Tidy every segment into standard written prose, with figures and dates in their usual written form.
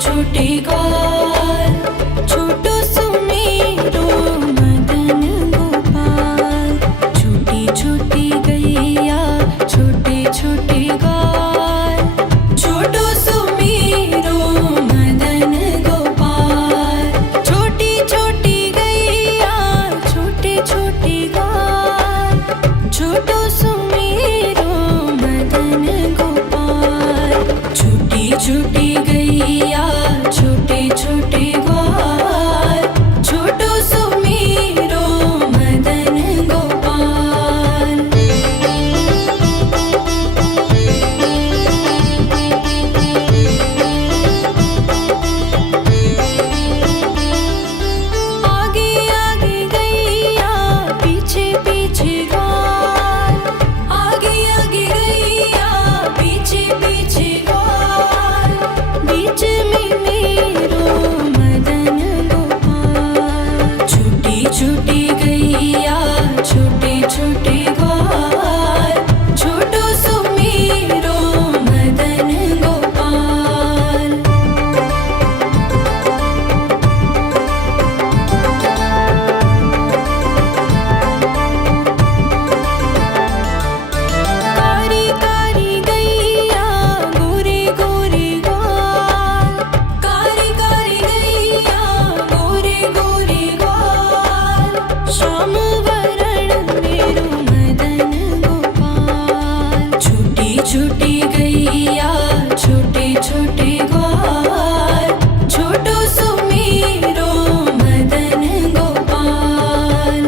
छोटे ग्वाल, छोटो सुमेरो मदन गोपाल। छोटी छोटी गैया छोटे छोटे ग्वाल, छोटो सुमेरो मदन गोपाल। छोटी छोटी गैया छोटे छोटे ग्वाल, छोटो सुमेरो मदन गोपाल। छोटी छोटी गैया छोटे छोटे ग्वाल, छोटो सुमेरो मदन गोपाल। आगे आगे गैया पीछे पीछे ग्वाल, आगे आगे गैया पीछे पीछे ग्वाल। बीच में मेरो मदन गोपाल। छोटी छोटी गैया छोटे छोटे ग्वाल, छोटो सुमेरो मदन गोपाल। कारी कारी गैया गोरे गोरे ग्वाल, कारी कारी गैया गोरे गोरे ग्वाल। श्याम वरण मेरो मदन गोपाल। छोटी छोटी गैया छोटे छोटे ग्वाल, छोटो सुमेरो मदन गोपाल।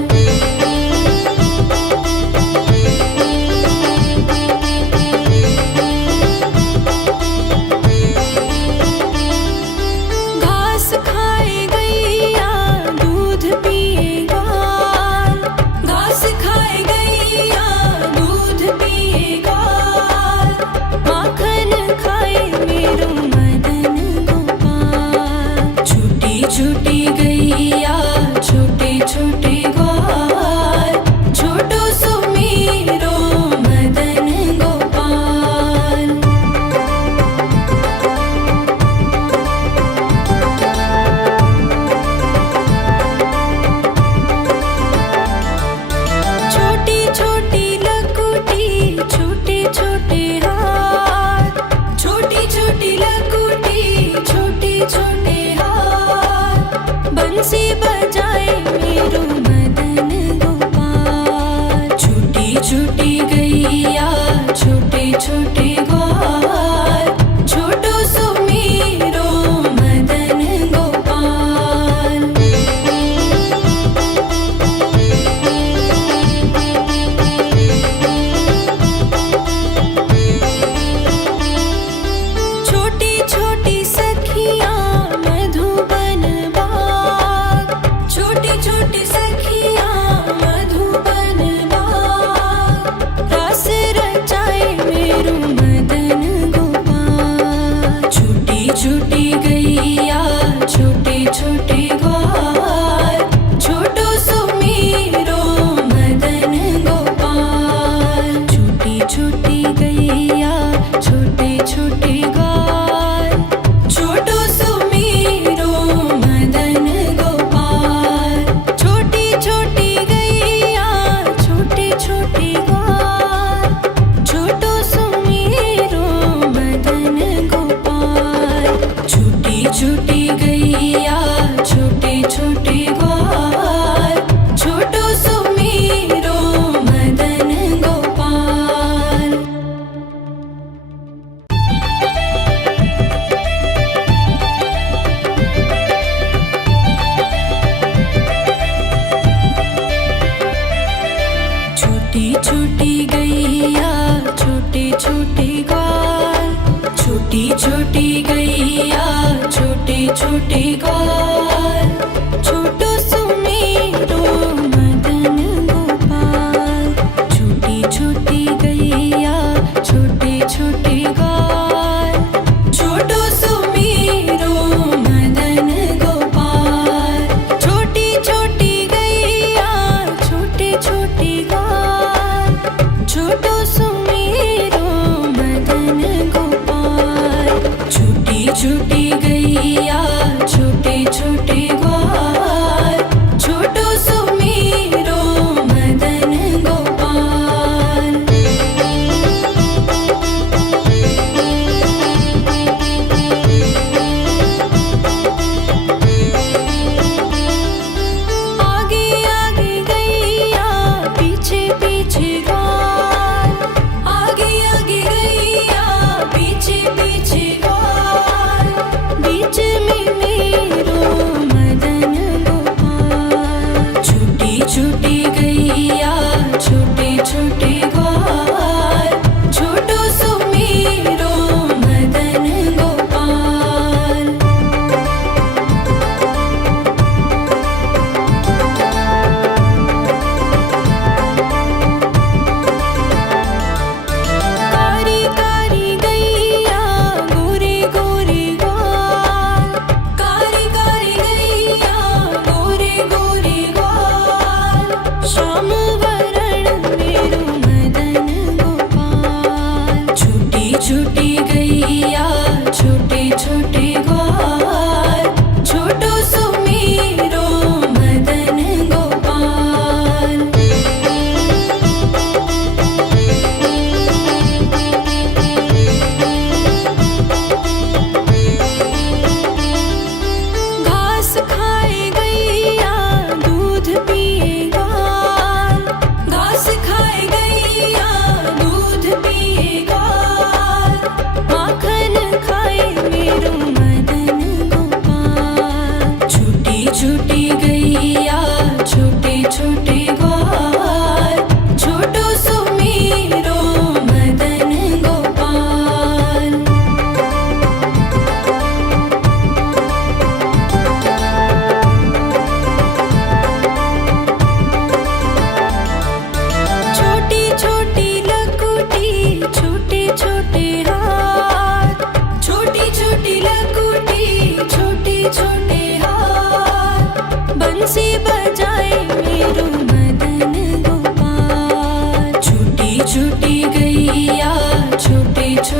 घास खाए गैया दूध पिए ग्वाल, घास खाए गैया दूध पिए ग्वाल। माखन खाए मेरो मदन गोपाल। छोटी छोटी गैया छोटे छोटे ग्वाल, छोटो सुमेरो मदन गोपाल। छोटी छोटी लकुटी छोटे छोटे हाथ, छोटी छोटी लकुटी छोटे छोटे हाथ। बंसी बजाए मेरो मदन गोपाल। छोटी छोटी गैया छोटे छोटे ग्वाल, छोटो सुमेरो मदन गोपाल। छोटी छोटी सखियाँ मधुबन बाग, छोटी छोटी सखियाँ मधुबन बाग। रस रचाए मेरो मदन गोपाल। छोटी छोटी गैया छोटे छोटे ग्वाल, छोटो सुमेरो मदन गोपाल। छोटी छोटी गैया छोटे छोटे ग्वाल, छोटो सुमेरो मदन गोपाल। छोटी छोटी गैया छोटे छोटे ग्वाल, छोटो सुमेरो मदन गोपाल। छोटी छोटी गैया छोटे छोटे ग्वाल, छोटो सुमेरो मदन गोपाल। छोटी छोटी गैया छोटे छोटे ग्वाल, छोटो सुमेरो मदन गोपाल। छोटी छोटी गैया छोटे छोटे ग्वाल, छोटो सुमेरो मदन गोपाल। छोटी छोटी गैया छोटे छोटे ग्वाल, छोटो सुमेरो मदन गोपाल। छोटी छोटी गैया छोटे छोटे ग्वाल, छोटी छोटी गैया छोटे छोटे ग्वाल, छोटो सुमेरो मदन गोपाल। छोटी छोटी गैया छोटे छोटे ग्वाल, छोटो सुमेरो मदन गोपाल। छोटी छोटी गैया छोटे छोटे ग्वाल, छोटो सुमेरो मदन गोपाल।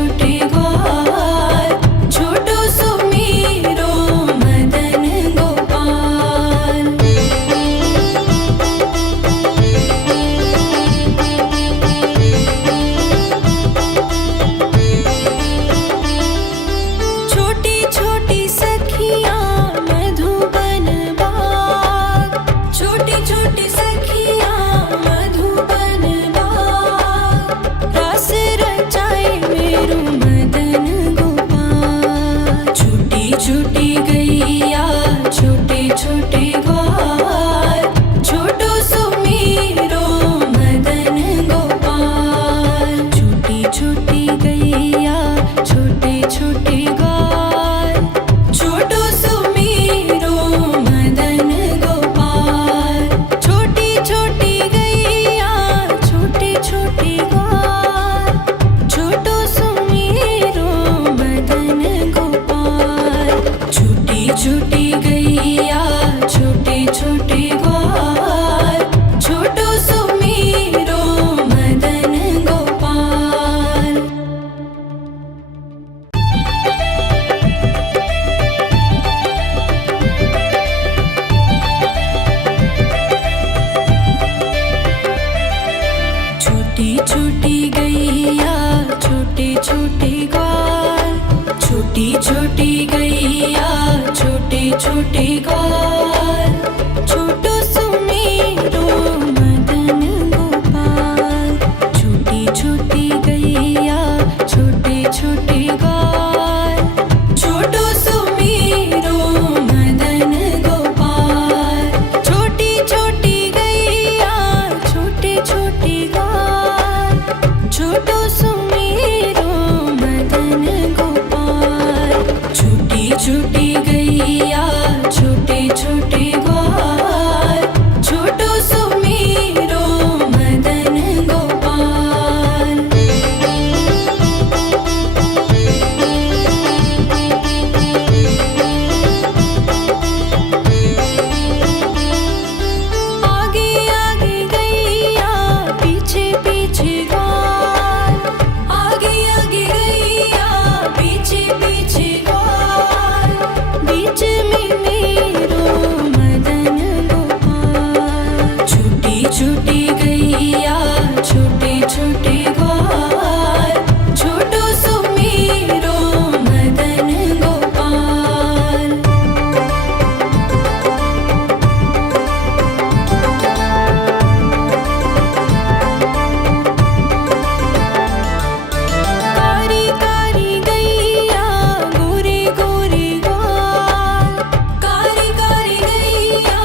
छोटे ग्वाल, छोटो सुमीरो मदन गोपाल। छोटी छोटी सखियाँ मधुबन बाग, छोटी छोटी सखियाँ मधुबन बाग, रास रचाए मेरो मदन गोपाल। छोटी छोटी गैया छोटे छोटे ग्वाल, छोटो सुमीरो मदन गोपाल। छोटी छोटी गैया छोटे छोटे ग्वाल, छोटो सुमीरो मदन गोपाल। छोटी छोटी गैया छोटे छोटे ग्वाल, छोटो सुमीरो मदन गोपाल। छोटी छोटी गैया छोटे छोटे ग्वाल, छोटो सुमीरो मदन गोपाल। छोटी छोटी गैया छोटे छोटे ग्वाल, छोटी छोटी गैया छोटे छोटे ग्वाल, छोटो सुमीरो मदन गोपाल। छोटी छोटी गैया छोटे छोटे ग्वाल, छोटो सुमीरो मदन गोपाल। छोटी छोटी गैया छोटे छोटे ग्वाल, छोटो सुमीरो मदन गोपाल। छोटी छोटी गैया छोटे छोटे ग्वाल, छोटो सुमीरो मदन गोपाल। आगे आगे गैया पीछे पीछे ग्वाल, आगे आगे गैया पीछे पीछे ग्वाल, बीच में मेरो मदन गोपाल। छोटी छोटी गैया छोटे छोटे ग्वाल, छोटो सुमीरो मदन गोपाल। कारी कारी गैया गोरे गोरे ग्वाल, कारी कारी गैया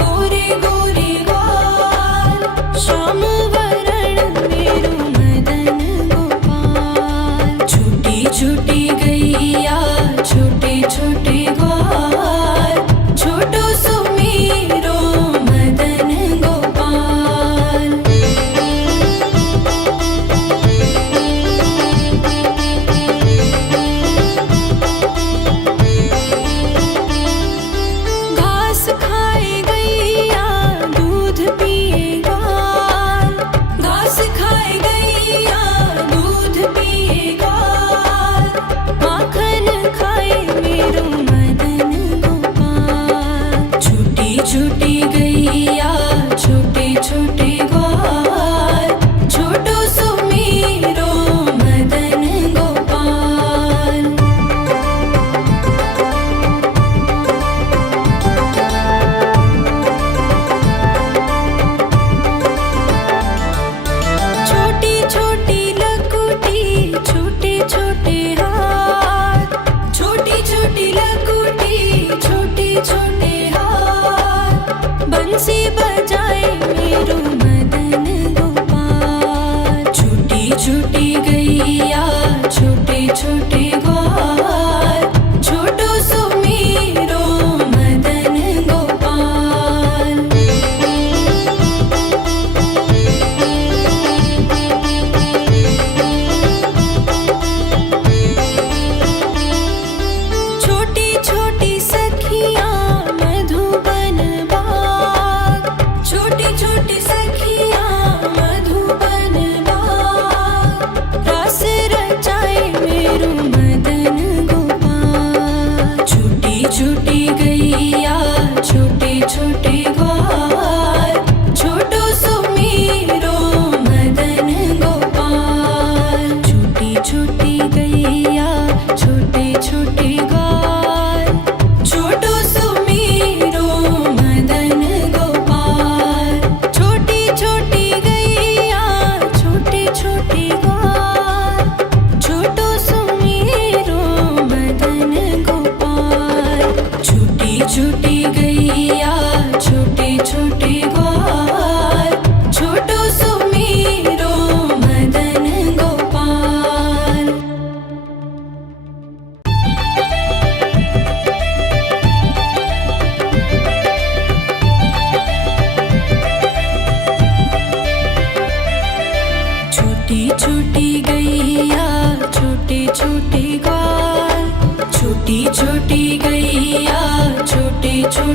गोरे गोरे ग्वाल, श्याम वरण मेरो मदन गोपाल। छोटी छोटी गैया छोटे छोटे ग्वाल, छोटो सुमीरो मदन गोपाल। घास खाए गैया दूध पिए ग्वाल, घास खाए गैया दूध पिए ग्वाल, माखन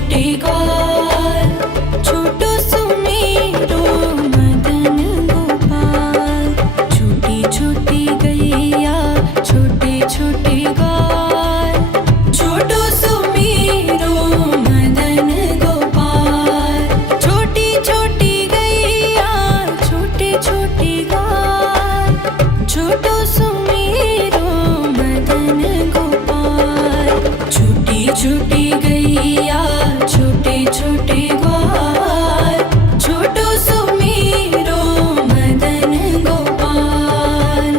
छोटे ग्वाल, छोटो सुमेरो मदन गोपाल। छोटी छोटी गैया छोटे छोटे ग्वाल, छोटो सुमेरो मदन गोपाल। छोटी छोटी गैया छोटे छोटे ग्वाल, छोटो सुमेरो मदन गोपाल। छोटी छोटी गैया छोटे छोटे ग्वाल, छोटो सुमेरो मदन गोपाल।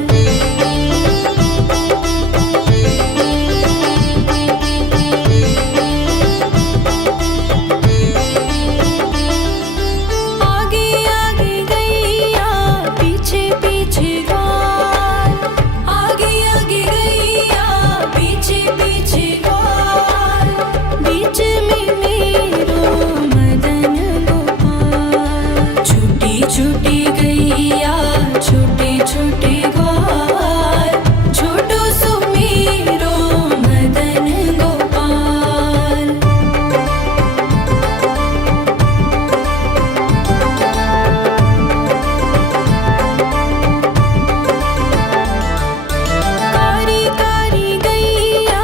आगे आगे गैया पीछे पीछे ग्वाल, आगे आगे गैया पीछे पीछे ग्वाल। बीच में मेरो मदन गोपाल। छोटी छोटी गैया छोटे छोटे ग्वाल, छोटो सुमेरो मदन गोपाल। कारी कारी गैया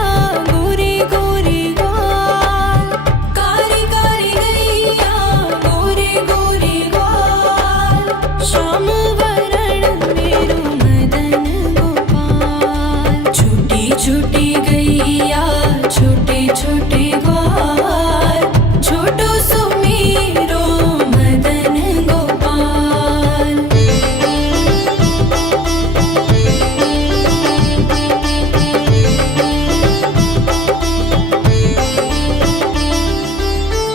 गोरे गोरे ग्वाल, कारी कारी गैया गोरे गोरे ग्वाल। श्याम वरण मेरो मदन गोपाल। छोटी छोटी गैया छोटे छोटे ग्वाल, छोटो सुमेरो मदन गोपाल।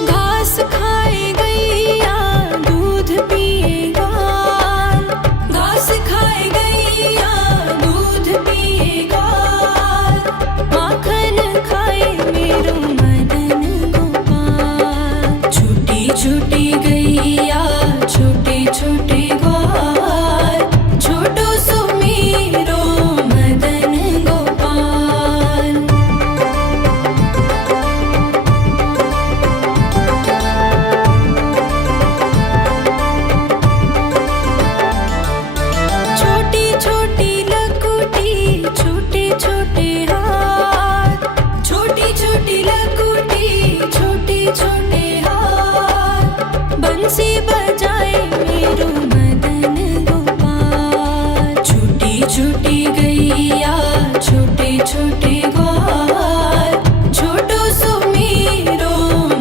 घास खाए गैया दूध पिए ग्वाल, घास खाए गैया दूध पिए ग्वाल। माखन खाए मेरो मदन गोपाल। छोटी छोटी गैया छोटे छोटे ग्वाल, छोटो सुमेरो मदन गोपाल। छोटी छोटी लकुटी छोटे छोटे हाथ, छोटी छोटी लकुटी छोटे छोटे हाथ। बंसी बजाए मेरो मदन गोपाल। छोटी छोटी गैया छोटे छोटे ग्वाल, छोटो सुमेरो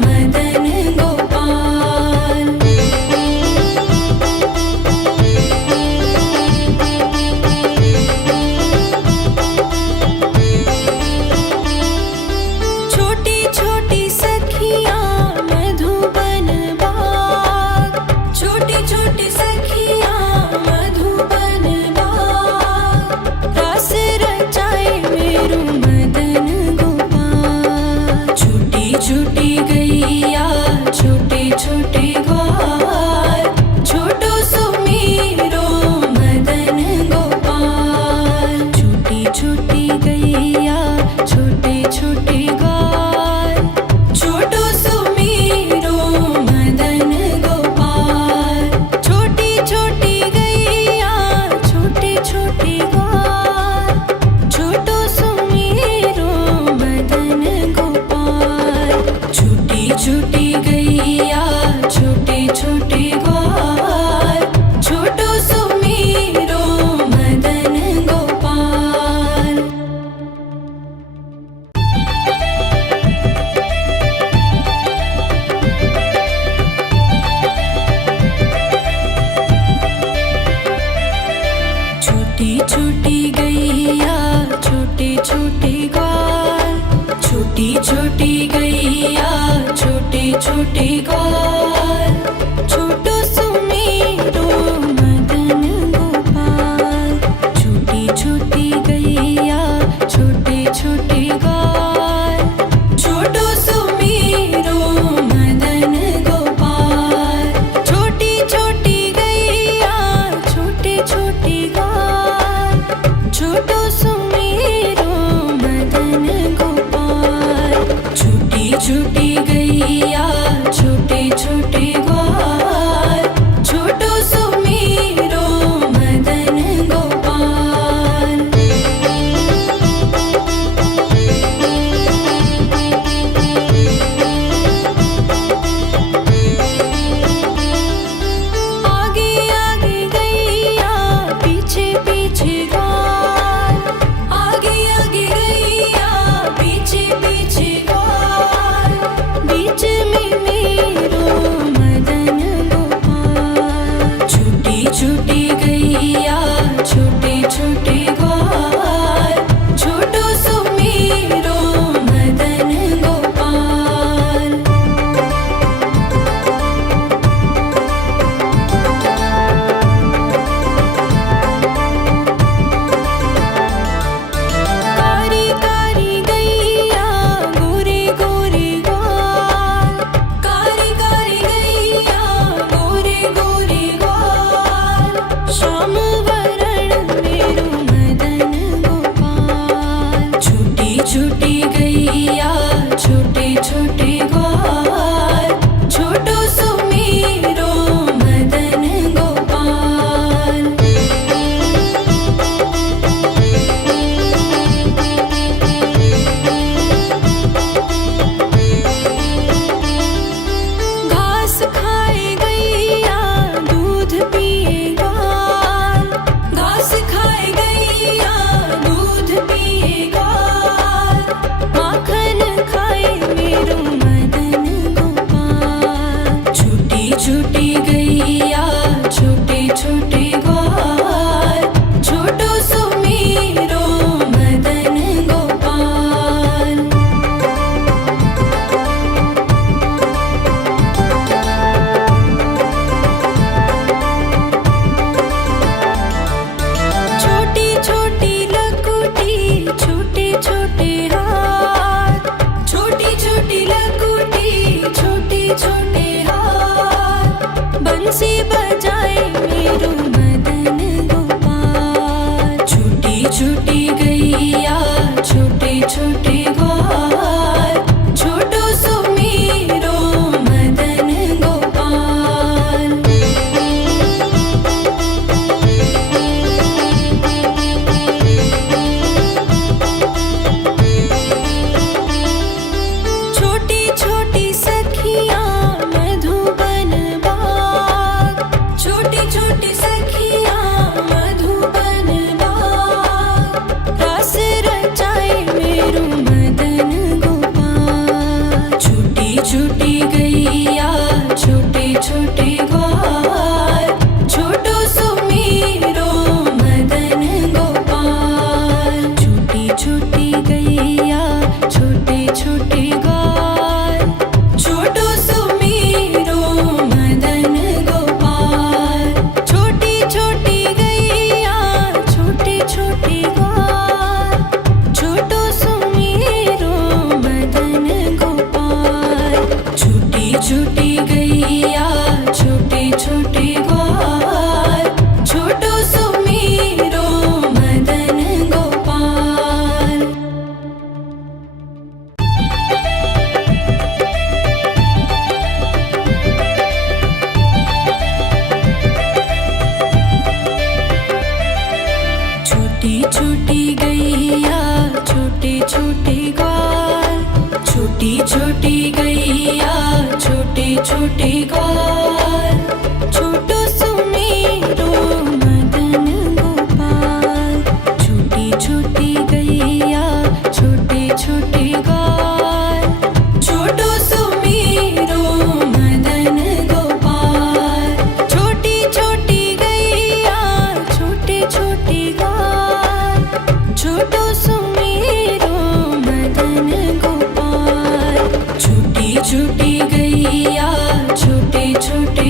मदन गोपाल। छोटी छोटी सखियाँ मधुबन बाग, छोटी छोटी सखियाँ मधुबन बाग। रास रचाए मेरो मदन गोपाल। छोटी छोटी गैया छोटे छोटे ग्वाल, छोटो सुमेरो मदन गोपाल। छोटी छोटी गैया छोटे छोटे ग्वाल, छोटो सुमेरो मदन गोपाल। छोटी छोटी गैया छोटे छोटे ग्वाल, छोटो सुमेरो मदन गोपाल। छोटी छोटी गैया छोटे छोटे ग्वाल, छोटो सुमेरो मदन गोपाल। छोटी छोटी गैया छोटे छोटे ग्वाल, छोटी छोटी गैया छोटे छोटे ग्वाल। छोटो सुमेरो मदन गोपाल। छोटी छोटी गैया छोटे छोटे ग्वाल, छोटो सुमेरो मदन गोपाल। छोटी छोटी गैया छोटे छोटे ग्वाल, छोटो सुमेरो मदन गोपाल। छोटी छोटी गैया गैया छोटे छोटे ग्वाल छोटो सुमीरो मदन गोपाल। छोटी छोटी सखियाँ मधुबन बाग छोटी छोटी सखियाँ मधुबन बाग रास रचाए मेरो मदन गोपाल। छोटी छोटी गैया छोटे छोटे ग्वाल छोटो सुमीरो मदन गोपाल। छोटी छोटी गैया छोटे छोटे ग्वाल छोटो सुमीरो मदन गोपाल। छोटी छोटी गैया छोटे छोटे ग्वाल छोटो सुमीरो मदन गोपाल। छोटी छोटी गैया छोटे छोटे ग्वाल छोटो सुमीरो मदन गोपाल। छोटी छोटी गैया छोटे छोटे ग्वाल छोटी छोटी गैया छोटे छोटे ग्वाल छोटो सुमीरो मदन गोपाल। छोटी छोटी गैया छोटे छोटे ग्वाल छोटो सुमीरो मदन गोपाल। छोटी छोटी गैया छोटे छोटे ग्वाल छोटो सुमीरो मदन गोपाल। छोटी छोटी गैया छोटे छोटे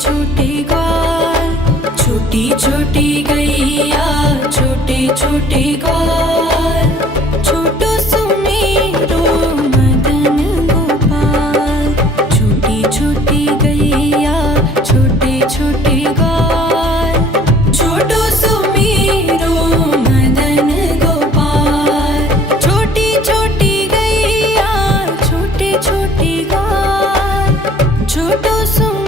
छोटे ग्वाल, छोटी छोटी गैया छोटे छोटे ग्वाल, छोटो सुमेरो मदन गोपाल। छोटी छोटी गैया छोटे छोटे ग्वाल, छोटो सुमेरो मदन गोपाल। छोटी छोटी गैया छोटे छोटे ग्वाल, छोटो सुमेरो